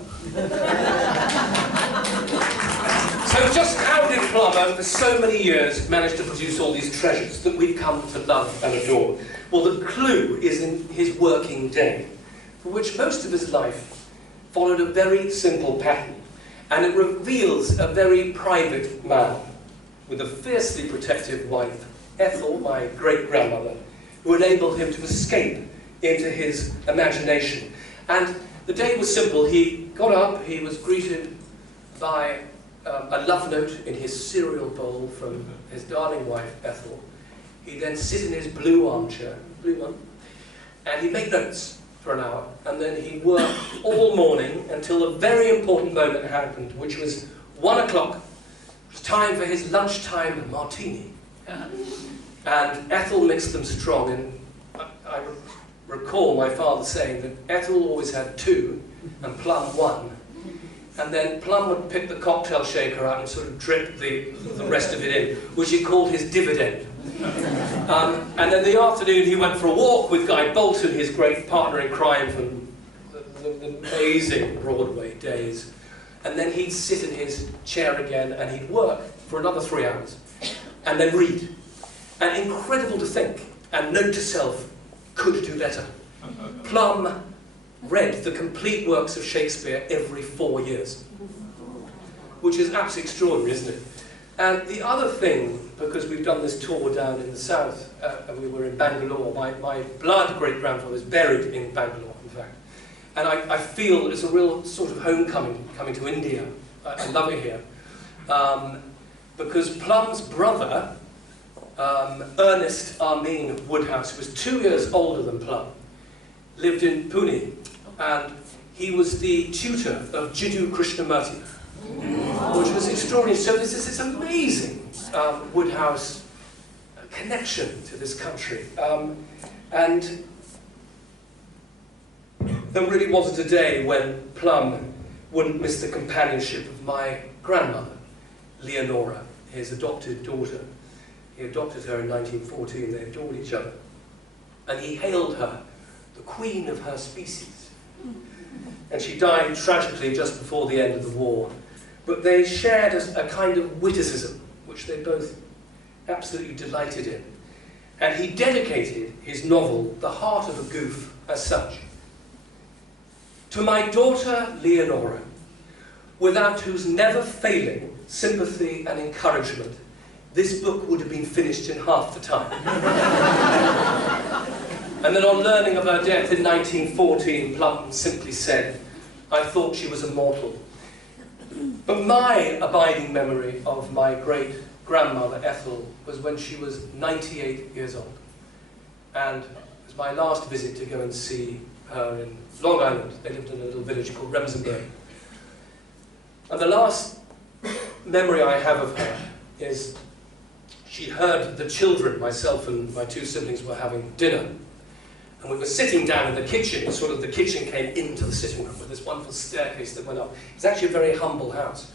So just how did Plum, over so many years, manage to produce all these treasures that we've come to love and adore? Well, the clue is in his working day, for which most of his life followed a very simple pattern, and it reveals a very private man with a fiercely protective wife, Ethel, my great-grandmother, who enabled him to escape into his imagination. And the day was simple. He got up, he was greeted by a love note in his cereal bowl from his darling wife, Ethel. He'd then sit in his blue armchair, blue one, and he'd make notes for an hour, and then he'd work all morning until a very important moment happened, which was 1 o'clock. It was time for his lunchtime martini. And Ethel mixed them strong, and I recall my father saying that Ethel always had 2 and Plum 1. And then Plum would pick the cocktail shaker out and sort of drip the rest of it in, which he called his dividend. And then the afternoon he went for a walk with Guy Bolton, his great partner in crime from the amazing Broadway days. And then he'd sit in his chair again and he'd work for another 3 hours. And then read. And incredible to think, and note to self, could do better. Plum read the complete works of Shakespeare every 4 years, which is absolutely extraordinary, isn't it? And the other thing, because we've done this tour down in the south, and we were in Bangalore, my blood great-grandfather is buried in Bangalore, in fact. And I feel it's a real sort of homecoming, coming to India. I love it here. Because Plum's brother, Ernest Armin Woodhouse, who was 2 years older than Plum, lived in Pune, and he was the tutor of Jiddu Krishnamurti, which was extraordinary. So there's this amazing Woodhouse connection to this country. And there really wasn't a day when Plum wouldn't miss the companionship of my grandmother, Leonora, his adopted daughter. He adopted her in 1914, they adored each other. And he hailed her the queen of her species. And she died tragically just before the end of the war. But they shared a kind of witticism, which they both absolutely delighted in. And he dedicated his novel, The Heart of a Goof, as such. To my daughter, Leonora, without whose never-failing sympathy and encouragement, this book would have been finished in half the time. And then on learning of her death in 1914, Plum simply said, I thought she was immortal. But my abiding memory of my great-grandmother, Ethel, was when she was 98 years old. And it was my last visit to go and see her in Long Island. They lived in a little village called Remsenburg. And the last memory I have of her is she heard the children, myself and my 2 siblings, were having dinner. And we were sitting down in the kitchen, sort of the kitchen came into the sitting room with this wonderful staircase that went up. It's actually a very humble house.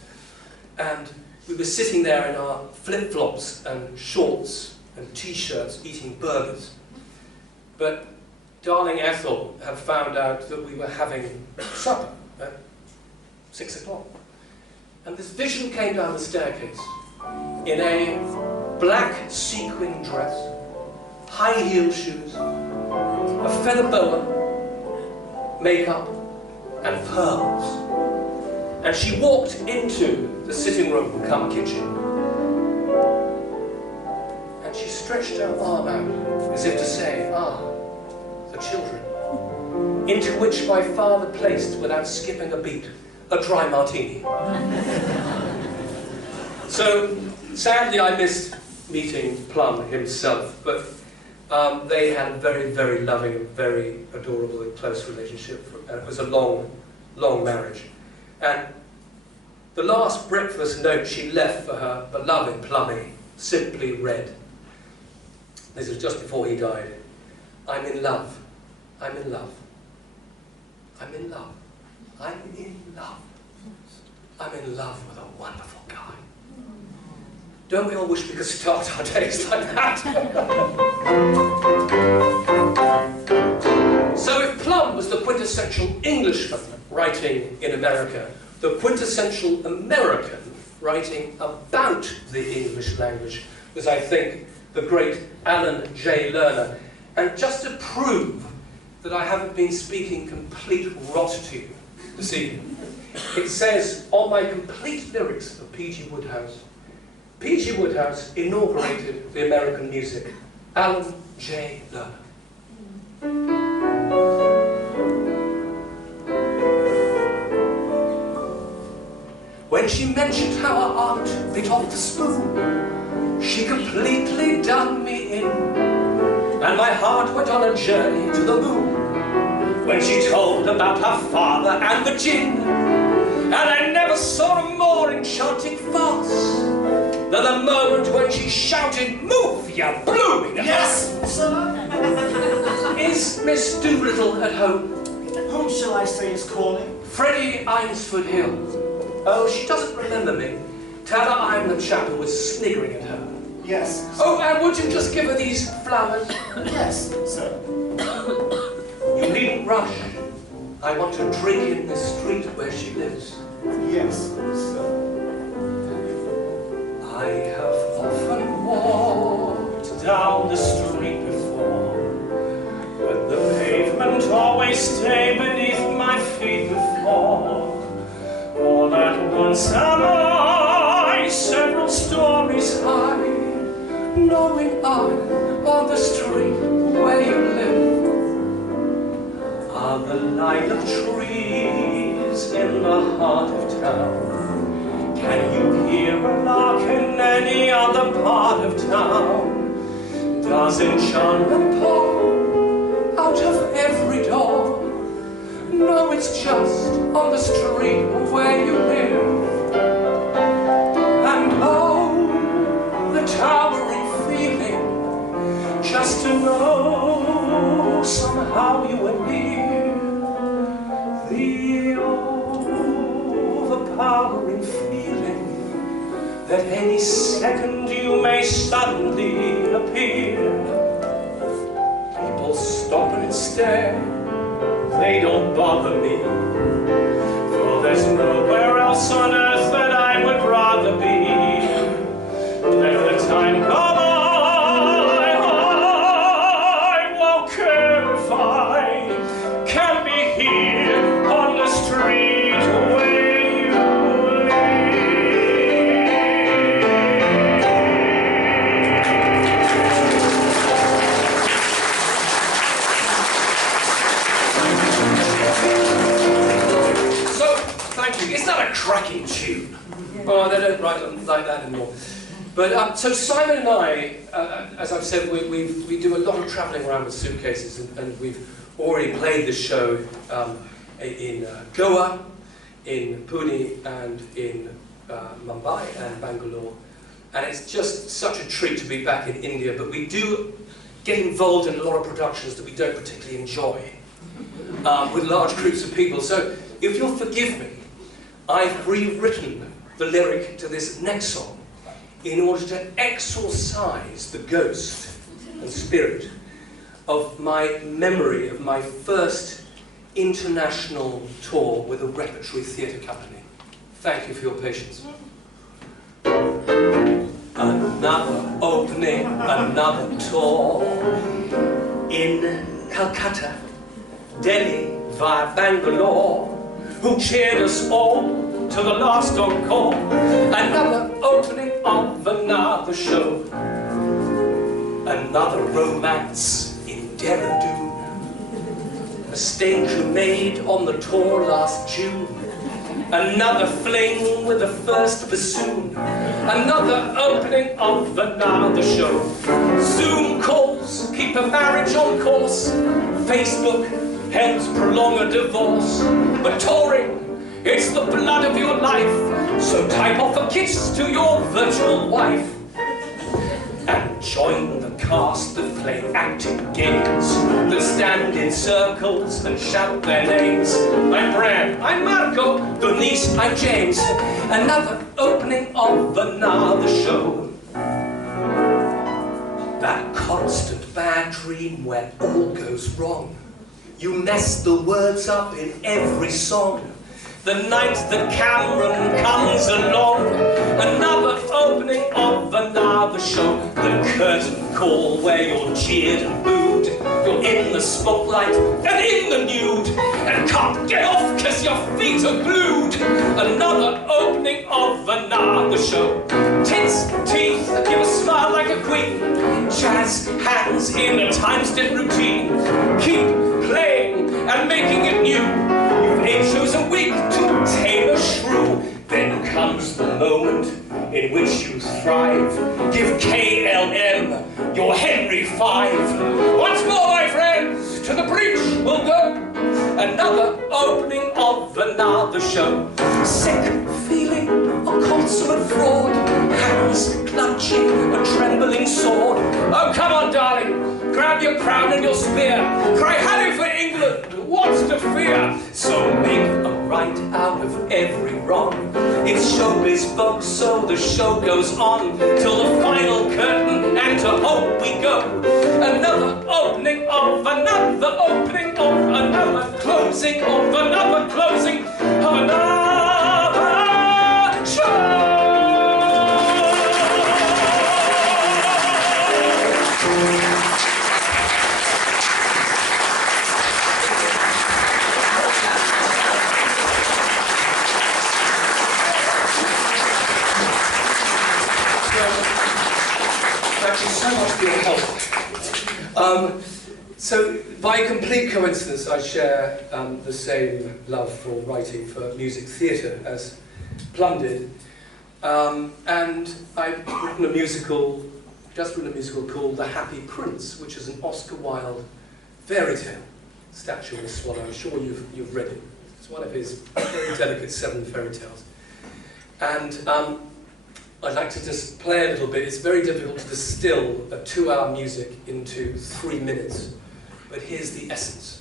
And we were sitting there in our flip-flops and shorts and t-shirts eating burgers. But darling Ethel had found out that we were having supper at 6 o'clock. And this vision came down the staircase in a black sequin dress, high heel shoes, a feather boa, makeup, and pearls. And she walked into the sitting room cum kitchen. And she stretched her arm out, as if to say, ah, the children. Into which my father placed, without skipping a beat, a dry martini. So, sadly I missed meeting Plum himself, but they had a very, very loving and very adorable and close relationship. And it was a long, long marriage. And the last breakfast note she left for her beloved Plummy simply read, this was just before he died, I'm in love, I'm in love, I'm in love, I'm in love, I'm in love with a wonderful guy. Don't we all wish we could start our days like that? So if Plum was the quintessential Englishman writing in America, the quintessential American writing about the English language was, I think, the great Alan J. Lerner. And just to prove that I haven't been speaking complete rot to you this evening, it says on my complete lyrics of P.G. Wodehouse, P.G. Wodehouse inaugurated the American music. Alan J. Lerner. When she mentioned how her aunt bit off the spoon, she completely done me in, and my heart went on a journey to the moon. When she told about her father and the gin, and I never saw a more enchanting farce than the moment when she shouted, "Move, you blooming Yes, sir! Is Miss Doolittle at home? Whom shall I say is calling? Freddie Eynsford Hill. Oh, she doesn't remember me. Tell her I'm the chap who was sniggering at her. Yes. Oh, and would you just give her these flowers? Yes, sir. You needn't rush. I want to drink in the street where she lives. Yes, sir. I have often walked down the street before, but the pavement always stayed beneath my feet before. All at once am I several stories high, knowing I'm on the street where you live. Are the lilac trees in the heart of town? Can you hear a lark in any other part of town? Does enchantment pour out of every door? No, it's just on the street where you live. And oh, the towering feeling, just to know somehow you are near. The overpowering feeling that any second you may suddenly appear. People stop and stare, they don't bother me, for there's nowhere else on earth that I would rather be. Let the time go by, I won't care if I can be here on the street where you So, thank you. It's not a cracking tune. Oh, they don't write them like that anymore. But so Simon and I, as I've said, we do a lot of travelling around with suitcases, and we've already played this show in Goa, in Pune, and in Mumbai and Bangalore. And it's just such a treat to be back in India, but we do get involved in a lot of productions that we don't particularly enjoy, with large groups of people. So if you'll forgive me, I've rewritten the lyric to this next song in order to exorcise the ghost and spirit of my memory of my first international tour with a repertory theatre company. Thank you for your patience. Another opening, another tour in Calcutta, Delhi via Bangalore, who cheered us all to the last encore. Another opening of another show, another romance in Dehradun, a mistake you made on the tour last June. Another fling with the first bassoon, another opening of another show. Zoom calls keep a marriage on course, Facebook helps prolong a divorce. But touring, it's the blood of your life, so type off a kiss to your virtual wife and join the cast that play acting games, that stand in circles and shout their names. I'm Bran, I'm Marco, Denise, I'm James. Another opening of another show. That constant bad dream where all goes wrong. You mess the words up in every song. The night that Cameron comes along, another opening of another show. The curtain call where you're cheered and booed. You're in the spotlight and in the nude, and can't get off cause your feet are glued. Another opening of another show. Tits, teeth, give a smile like a queen. Jazz hands in a time-step routine. Keep playing and making it new. You've 8 shows a week to tame a shrew. Then comes the moment in which you thrive. Give KLM your Henry V. Once more, my friends, to the breach we'll go. Another opening of another show. Sick feeling, a consummate fraud. Hands clutching a trembling sword. Oh, come on, darling. Grab your crown and your spear. Cry halloo for England. What's to fear? So make a right out of every wrong. It's showbiz, folks, so the show goes on till the final curtain, and to hope we go. Another opening of another opening of another closing of another closing of another show. Thank you so much for your help. So, by complete coincidence, I share the same love for writing for music theatre as Plum did. And I've written a musical, just written a musical called The Happy Prince, which is an Oscar Wilde fairy tale, Statue of the Swallow. I'm sure you've read it. It's one of his very delicate 7 fairy tales. And I'd like to just play a little bit. It's very difficult to distill a 2-hour music into 3 minutes, but here's the essence.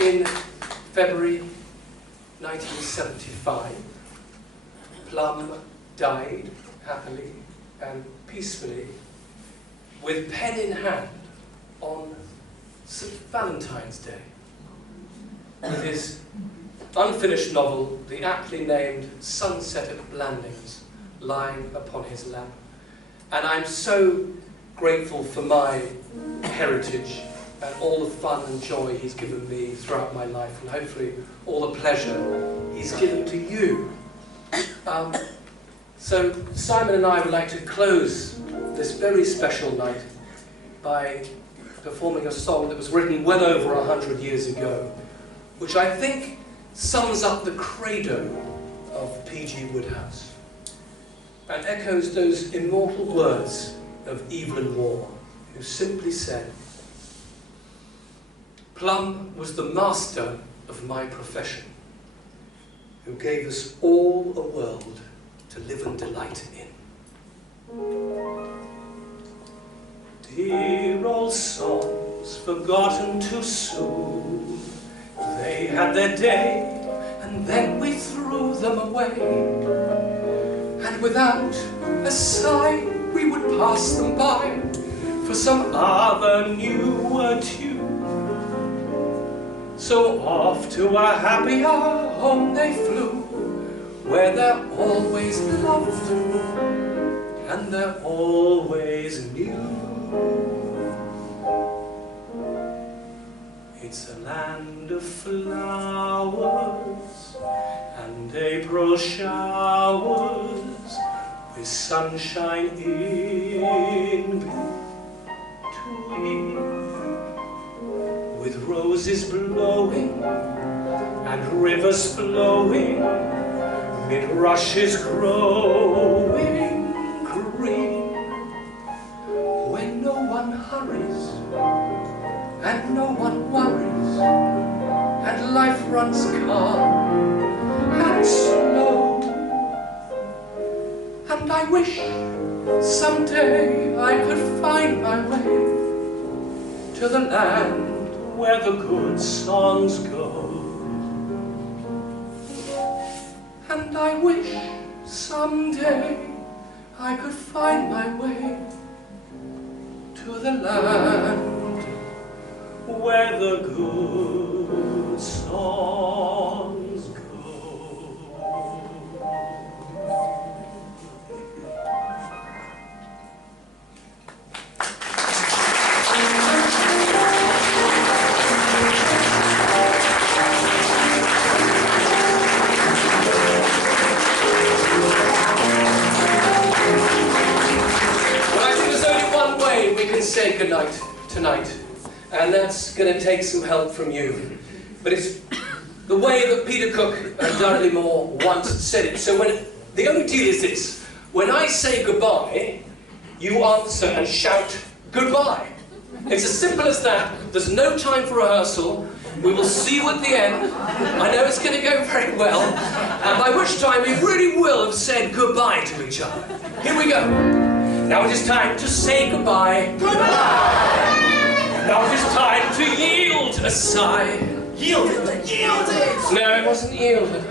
In February 1975, Plum died happily and peacefully, with pen in hand, on St. Valentine's Day, with his unfinished novel, the aptly named Sunset at Blandings, lying upon his lap. And I'm so grateful for my heritage and all the fun and joy he's given me throughout my life, and hopefully all the pleasure he's given to you. So Simon and I would like to close this very special night by performing a song that was written well over 100 years ago, which I think sums up the credo of P.G. Wodehouse and echoes those immortal words of Evelyn Waugh, who simply said, "Plum was the master of my profession, who gave us all a world to live and delight in." Dear old songs, forgotten too soon, they had their day, and then we threw them away. And without a sigh, we would pass them by for some other newer tune. So off to a happier home they flew, where they're always loved and they're always new. It's a land of flowers and April showers, with sunshine in between, with roses blowing and rivers flowing, mid rushes growing green, when no one hurries and no one worries, and life runs calm and slow. And I wish someday I could find my way to the land where the good songs go. And I wish someday I could find my way to the land where the good songs go. Well, I think there's only one way we can say goodnight tonight. And that's going to take some help from you. But it's the way that Peter Cook and Dudley Moore once said it. So the only deal is this: when I say goodbye, you answer and shout goodbye. It's as simple as that. There's no time for rehearsal. We will see you at the end. I know it's going to go very well. And by which time we really will have said goodbye to each other. Here we go. Now it is time to say goodbye. Goodbye! Now it is time to yield a sigh. Yield it! Yield it! No, it wasn't yielded.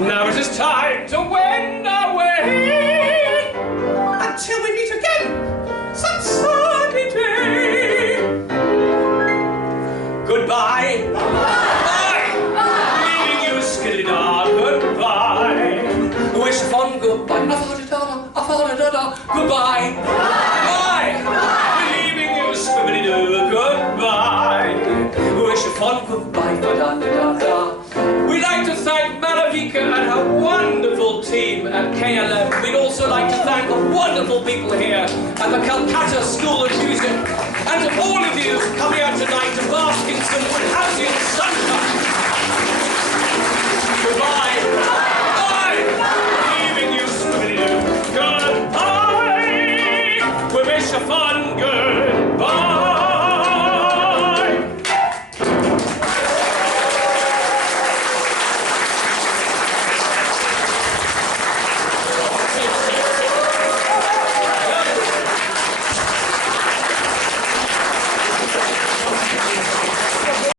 Now it is time to wend our way until we meet again some sunny day. Goodbye. Bye. Leaving you skiddy-da. Goodbye. Wish fond goodbye. A-fa-da-da-da. Goodbye. Bye. Goodbye. Wish a fond goodbye. We'd like to thank Malavika and her wonderful team at KLM. We'd also like to thank the wonderful people here at the Calcutta School of Music, and to all of you coming out tonight to bask in some Woodhouseian sunshine.